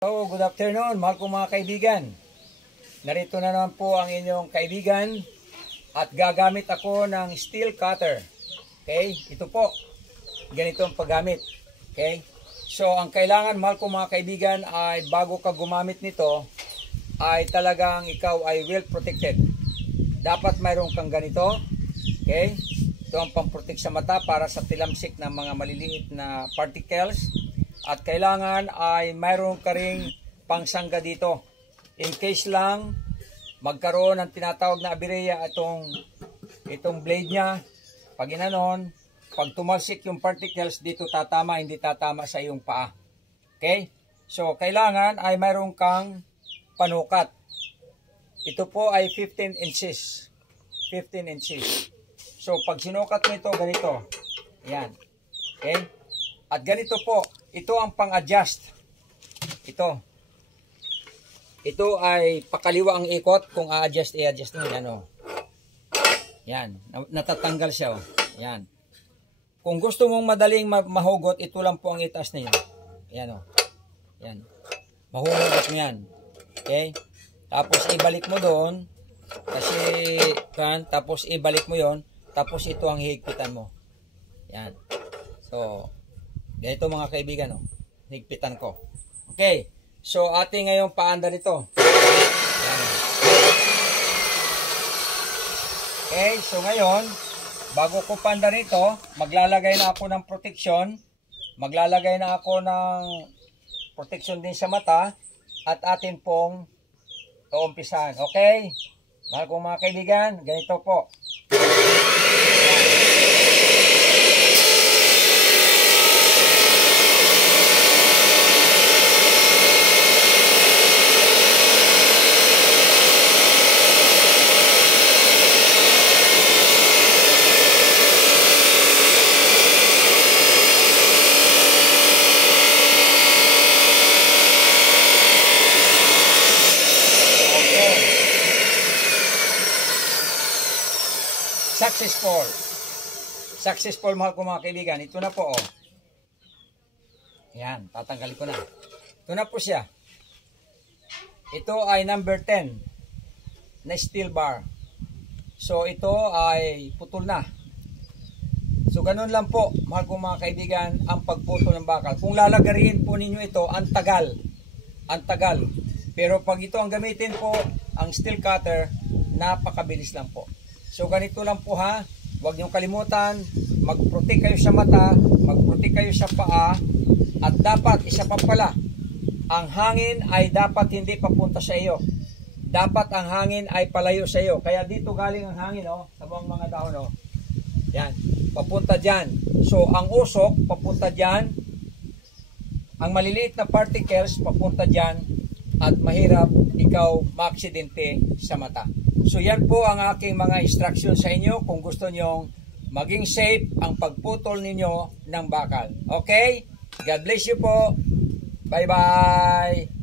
So, good afternoon, mahal kong mga kaibigan. Narito na naman po ang inyong kaibigan at gagamit ako ng steel cutter. Okay? Ito po. Ganito ang paggamit. Okay? So, ang kailangan, mahal kong mga kaibigan, ay bago ka gumamit nito, ay talagang ikaw ay well protected. Dapat mayroon kang ganito. Okay? Ito ang pang-protect sa mata para sa tilamsik ng mga maliliit na particles. At kailangan ay mayroon ka ring pangsangga dito. In case lang magkaroon ng tinatawag na aberya itong blade niya. Pag inanon, pag tumalsik yung particles dito tatama, hindi tatama sa iyong paa. Okay? So, kailangan ay mayroon kang panukat. Ito po ay 15 inches. 15 inches. So, pag sinukat mo ito, ganito. Ayan. Okay? At ganito po, ito ang pang-adjust. Ito. Ito ay pakaliwa ang ikot. Kung i-adjust mo yan. Oh. Yan. Natatanggal siya. Oh. Yan. Kung gusto mong madaling mahugot, ito lang po ang itaas na yan. Yan. Oh. Yan. Mahuhugot mo yan. Okay? Tapos ibalik mo doon. Kasi, tapos ibalik mo yon. Tapos ito ang hihigpitan mo. Yan. So, ganito mga kaibigan, oh. Higpitan ko. Okay. So, ating ngayong paanda nito. Yan. Okay. So, ngayon, bago ko paanda nito, maglalagay na ako ng protection. Maglalagay na ako ng protection din sa mata. At atin pong uumpisahan. Okay. Mahal kong mga kaibigan, ganito po. Successful. Successful, mahal ko mga kaibigan. Ito na po, oh. Yan, tatanggalin ko na. Ito na po siya. Ito ay number 10 na steel bar. So, ito ay putol na. So, ganun lang po, mahal ko mga kaibigan, ang pagputol ng bakal. Kung lalagarin po ninyo ito, ang tagal. Ang tagal. Pero pag ito ang gamitin po, ang steel cutter, napakabilis lang po. So, ganito lang po ha. Huwag niyong kalimutan, mag-protect kayo sa mata, mag-protect kayo sa paa, at dapat, isa pa pala, ang hangin ay dapat hindi papunta sa iyo. Dapat ang hangin ay palayo sa iyo. Kaya dito galing ang hangin, oh, sa mga dahon, oh. Yan, papunta dyan. So, ang usok, papunta dyan. Ang maliliit na particles, papunta dyan. At mahirap ikaw maaksidente sa mata. So yan po ang aking mga instruction sa inyo kung gusto nyong maging safe ang pagputol ninyo ng bakal. Okay? God bless you po. Bye-bye.